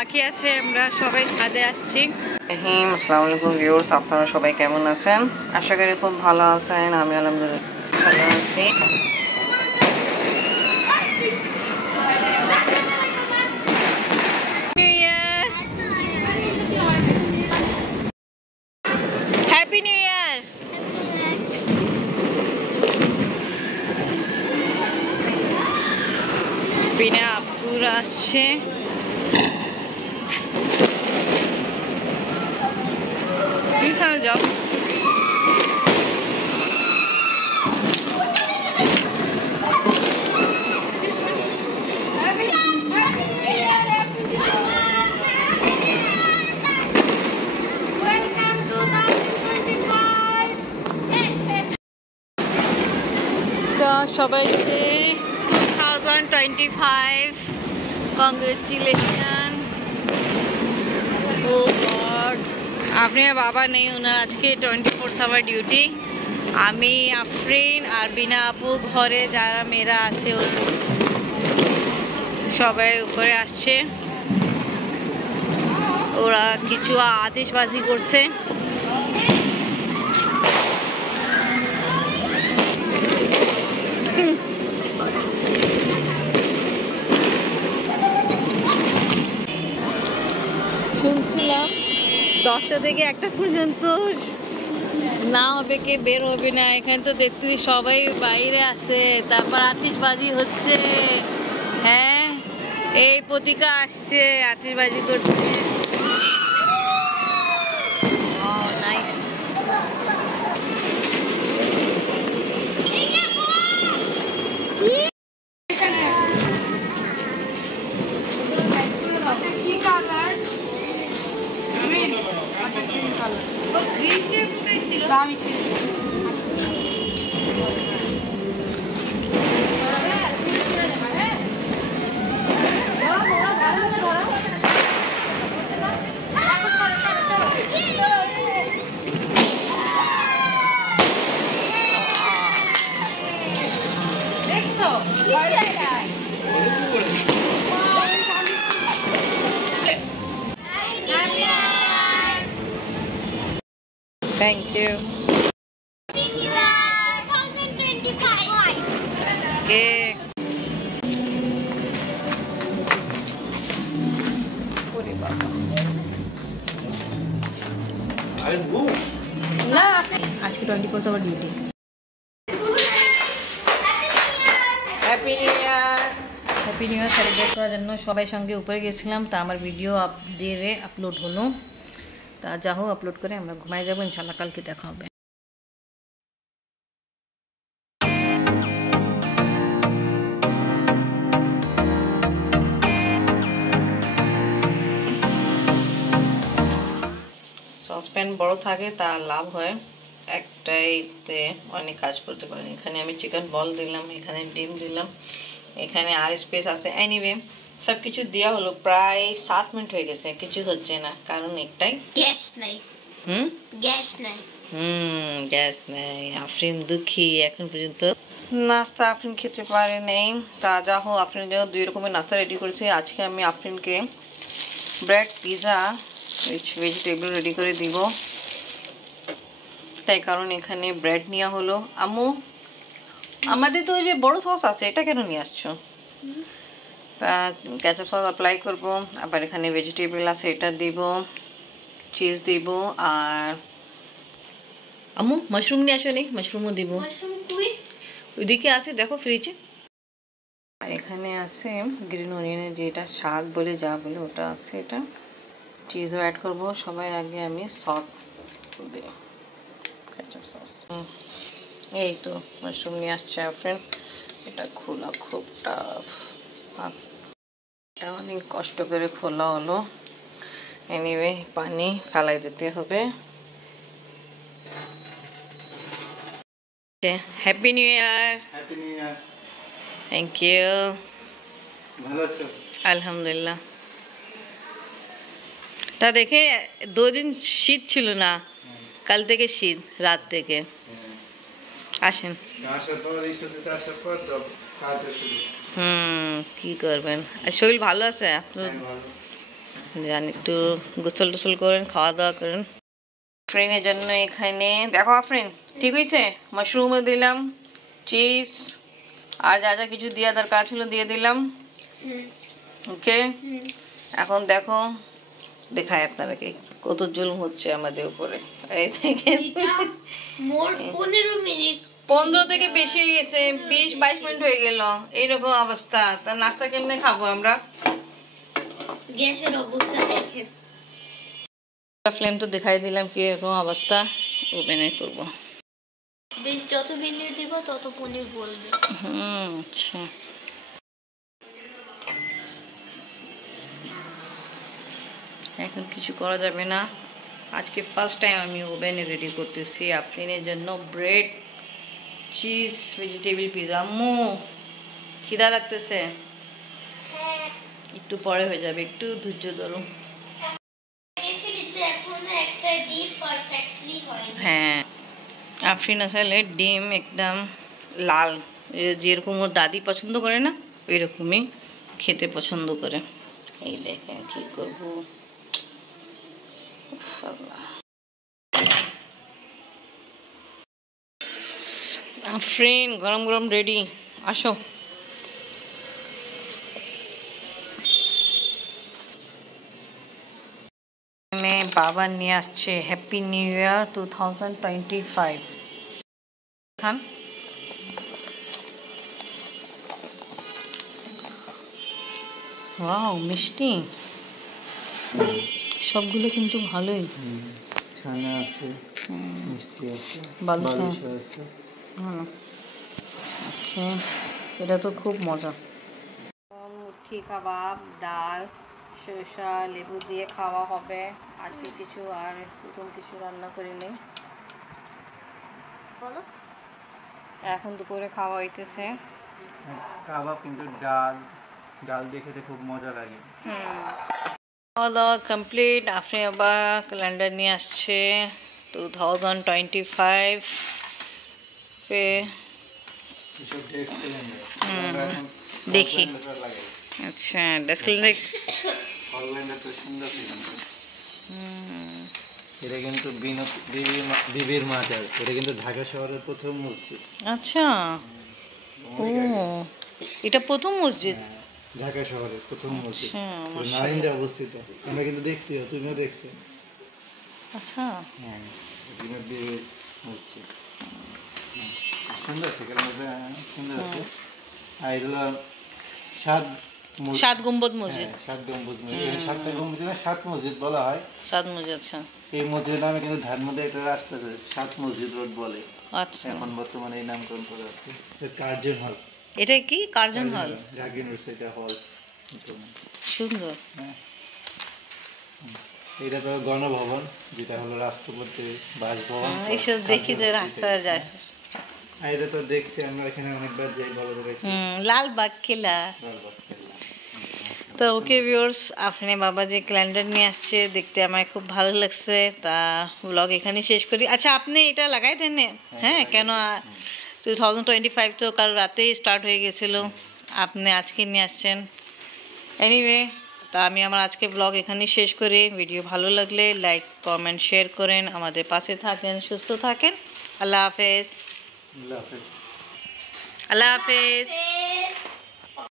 বাকি আছে, আমরা সবাই ছাদে আসছি। আসসালামু আলাইকুম ভিউয়ার্স, আপনারা সবাই কেমন আছেন? আশা করি খুব ভালো আছেন। আমি আলহামদুলিল্লাহ ভালো আছি। হ্যাপি নিউ ইয়ার। বিনা আপুর আসছে। তুই সামনে যাও। সবাইকে 2025 কংগ্রেচুলেশন। ও গড, আপনি বাবা নেই, ওনার আজকে 24 ডিউটি। আমি, আফরিন আর বিনা আপু, ঘরে যারা মেয়েরা আছে সবাই উপরে আসছে। ওরা কিছু আতিশবাজি করছে। শুনছিলাম 10টা থেকে 1টা পর্যন্ত না হবে, কে বের হবে না। এখানে তো দেখতে সবাই বাইরে আছে, তারপর আতিশবাজি হচ্ছে। হ্যাঁ, এই পতিকা আসছে আতিশবাজি করতে। নাইস। Thank you. Okay. না, আজকে 24 our duty. Happy new year. Happy new year celebrate করার জন্য সবাই সঙ্গে উপরে গেছিলাম। তা আমার ভিডিও আপলোড হলো। তা যা হোক, আপলোড করে আমরা ঘুমাই যাবো। ইনশাল্লাহ কালকে দেখা হবে। সসপ্যান বড় থাকে তা লাভ হয়, একটাইতে অনেক কাজ করতে পারেন। এখানে আমি চিকেন বল দিলাম, এখানে ডিম দিলাম, এখানে আর স্পেস আছে। এনিওয়ে সব কিছু দেওয়া হলো। প্রায় 7 মিনিট হয়ে গেছে, কিছু হচ্ছে না, কারণ একটাই, গ্যাস নাই। গ্যাস নাই। গ্যাস নেই। আফরিন দুঃখী, এখন পর্যন্ত নাস্তা আফরিন খেতে পারে নেই। তা যা হোক, আফরিন জন্য 2 রকমের নাস্তা রেডি করেছি। আজকে আমি আফরিনকে bread pizza with vegetable ready করে দিব। তাই কারণ এখানে ব্রেড নেওয়া হলো। আম্মু, আমাদের তো ওই যে বড় সস আছে, এটা কেন নিয়ে আসছো? তা কেচাপ সস অ্যাপ্লাই করব। আবার এখানে ভেজিটেবল আছে, এটা দিব, চিজ দিব। আর আম্মু মাশরুম নিয়ে আসো, নেই মাশরুমও দিব। ওইদিকে আছে, দেখো ফ্রিজে। আর এখানে আছে গ্রিন অনিয়নের, যেটা শাক বলে যা বলে, ওটা আছে। এটা চিজও অ্যাড করবো। সবাই আগে আমি সস দিই, কেচাপ সস। এই তো মাশরুম নিয়ে আসছে ফ্রেন্ড। এটা খোলা খুব টাফ, এটা অনেক কষ্ট করে খোলা হলো। এনিওয়ে পানি ফেলাই দিতে হবে। Happy new year. Happy new year. Thank you. ভালো আছো? আলহামদুলিল্লাহ। তা দেখে 2 দিন শীত ছিল না, কাল থেকে শীত, রাত থেকে। আসেন। কি করবেন? শরীর ভালো আছে আপনার? যান একটু গোসল টোসল করেন, খাওয়া দাওয়া করেন। আফরিনের জন্য এখানে দেখো আফরিন ঠিক হয়েছে, মাশরুমও দিলাম, চিজ আর যা যা কিছু দেওয়া দরকার ছিল দিয়ে দিলাম। ওকে, এখন দেখো দেখায় আপনাদেরকে কত জুলুম হচ্ছে আমাদের উপরে। এই দেখেন মোর 15 মিনিট 15 থেকে বেশি হয়ে গেছে, 20-22 মিনিট হয়ে গেল, এইরকম অবস্থা। তা নাস্তা কেমনে খাবো আমরা? গ্যাসের অবস্থা দেখেন। ফ্লেম তো দেখাই দিলাম কি এরকম অবস্থা। ওভেনে করব। বেশ যত মিনিট দিব তত পনির বলবে। আচ্ছা, এখন কিছু করা যাবে না। আজকে ফার্স্ট টাইম আমি ওভেনে রেডি করতেছি আফরিনের জন্য ব্রেড, চিজ, ভেজিটেবল পিজা। আম্মু খিদা লাগতেছে, একটু পরে হয়ে যাবে, একটু ধৈর্য ধরো। কিন্তু এখনো একটা ডিপ পারফেক্টলি হয়নি। হ্যাঁ, আফরিন আসলে ডিম একদম লাল, যেরকম ওর দাদি পছন্দ করে না ওইরকমই খেতে পছন্দ করে। এই দেখেন কি করবো। আফরিন গরম গরম রেডি, আসো। বাবা নিয়ে আসছে হ্যাপি নিউ ইয়ার 2025 খান। ওয়াও, মিষ্টি সবগুলো কিন্তু ভালোই। ছানা আছে, মিষ্টি আছে, বালুশা বালুশা আছে। ওকে, এটা তো খুব মজা। মুরগি কাবাব, ডাল, শসা, লেবু দিয়ে খাওয়া হবে আজকে। কিছু আর এরকম কিছু রান্না করিনি। বলো এখন দুপুরে খাওয়া হইতেছে। কাবাব কিন্তু ডাল ডাল দিয়ে খেতে খুব মজা লাগে। খাওয়া দাওয়া কমপ্লিট। আপনি আবার ক্যালেন্ডার নিয়ে আসছে 2025 পে। এসব ডেস্ক ক্যালেন্ডার আমরা এখন দেখি। ক্যালেন্ডার লাগাই। আচ্ছা, ডেস্ক ক্যালেন্ডার। ক্যালেন্ডার তো সুন্দর কিন্তু এটা কিন্তু বিবির মাজার। এটা কিন্তু ঢাকা শহরের প্রথম মসজিদ। আচ্ছা, ও এটা প্রথম মসজিদ ঢাকা শহরের প্রথম মসজিদ। আচ্ছা, নারিন্দে অবস্থিত। আমরা কিন্তু দেখছি, তুমিও দেখছো। আচ্ছা, হ্যাঁ, এটা বিবির মসজিদ। সুন্দর আছে, ক্যালেন্ডারটা সুন্দর আছে। আর এগুলো সাত গম্বুজ মসজিদ। হ্যাঁ, সাত গম্বুজ মসজিদ। এই সাতটা গম্বুজ না, সাত মসজিদ বলা হয়। সাত মসজিদ, আচ্ছা এই মসজিদের নামে কিন্তু ধানমন্ডি একটা রাস্তা আছে, সাত মসজিদ রোড বলে। আচ্ছা। এখন বর্তমানে এই নামকরণ করা আছে। কার্জন হল। এটা কি কার্জন হল? ঢাকা ইউনিভার্সিটি হল। সুন্দর। হ্যাঁ, এটা তো গণভবন, যেটা হলো রাষ্ট্রপতি বাসভবন। এইসব দেখি যে রাস্তায় যায়। আর এটা তো দেখছি আমরা, এখানে অনেকবার যাই, ভালো করে লালবাগ কিলা। তো ওকে ভিউয়ার্স, আপনি বাবা যে ক্যালেন্ডার নিয়ে আসছে দেখতে আমার খুব ভালো লাগছে। তা ব্লগ এখানে শেষ করি। আচ্ছা, আপনি এটা লাগাই দেন? হ্যাঁ, কেন 2025 তো কাল রাতেই স্টার্ট হয়ে গেছিল, আপনি আজকে নিয়ে আসছেন। এনিওয়ে, তা আমি আমার আজকে ব্লগ এখানেই শেষ করি। ভিডিও ভালো লাগলে লাইক, কমেন্ট, শেয়ার করেন, আমাদের পাশে থাকেন, সুস্থ থাকেন। আল্লাহ হাফেজ। আল্লাহ হাফেজ। আল্লাহ হাফেজ।